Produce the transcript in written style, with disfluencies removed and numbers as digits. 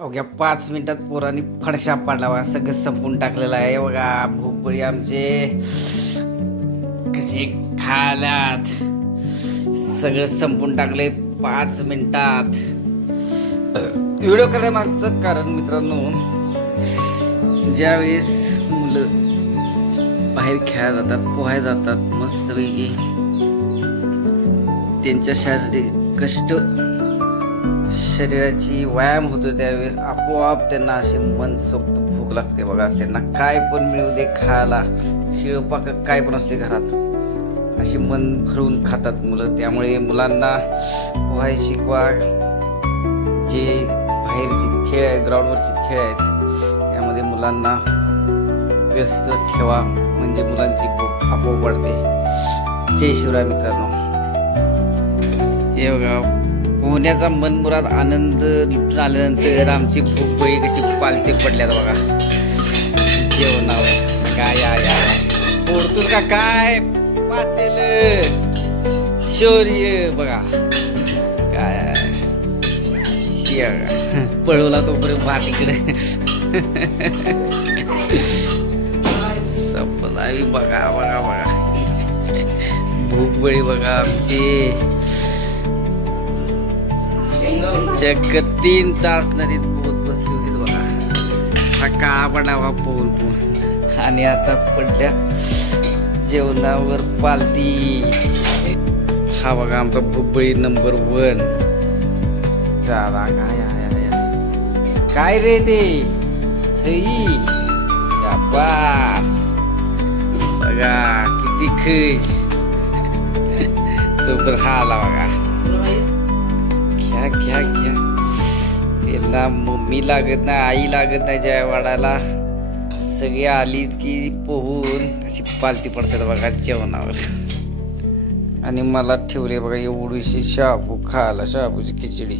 अवघ्या 5 मिनिटात पोरांनी फडशा पाडला बघा. सगळं संपून टाकलेलं आहे बघा. भोपळी आमचे कसे खाल्यात, सगळं संपून टाकले 5 मिनिटात. व्हिडिओ करण्यामागचं कारण मित्रांनो, ज्यावेळेस मुलं बाहेर खेळायला जातात, पोहायला जातात, मस्तपैकी त्यांच्या शारीरिक कष्ट, शरीराची व्यायाम होतो, त्यावेळेस आपोआप त्यांना अशी मनसोक्त भूक लागते बघा. त्यांना काय पण मिळू दे खायला, शिळपाक काय पण असते घरात, अशी मन भरून खातात मुलं. त्यामुळे मुलांना पोहाय शिकवा. जे बाहेरचे खेळ आहेत, ग्राउंडवरचे खेळ आहेत, त्यामध्ये मुलांना व्यस्त ठेवा, म्हणजे मुलांची भूक आपोआप वाढते. जय शिवराय मित्रांनो. हे बघा, पोहण्याचा मनमुराद आनंद लुटून आल्यानंतर आमची भूकबळी कशी पालते पडल्यात बघा जेवणावर. काय या पोडतून का काय पातेल शौर्य बघा काय पळवला तोपर्यंत भात इकडे सपलावी बघा बघा बघा. भूकबळी बघा आमची चक्क 3 तास नदीत पोहत बसली होती बघा. हा काळा पडला बघा पोहून पोहून, आणि आता पडल्या जेवणावर पालती. हा बघा आमचा भुबळी नंबर 1. दादा काय रे ते शाबास बघा किती खुश. तो पण हा आला बघा. घ्या घ्या घ्या. त्यांना मम्मी लागत नाही, आई लागत नाही ज्या वाढायला. सगळी आली की पोहून अशी पालती पडतात बघा जेवणावर. आणि मला ठेवले बघा एवढीशी शाबू खायला, शाबूची खिचडी.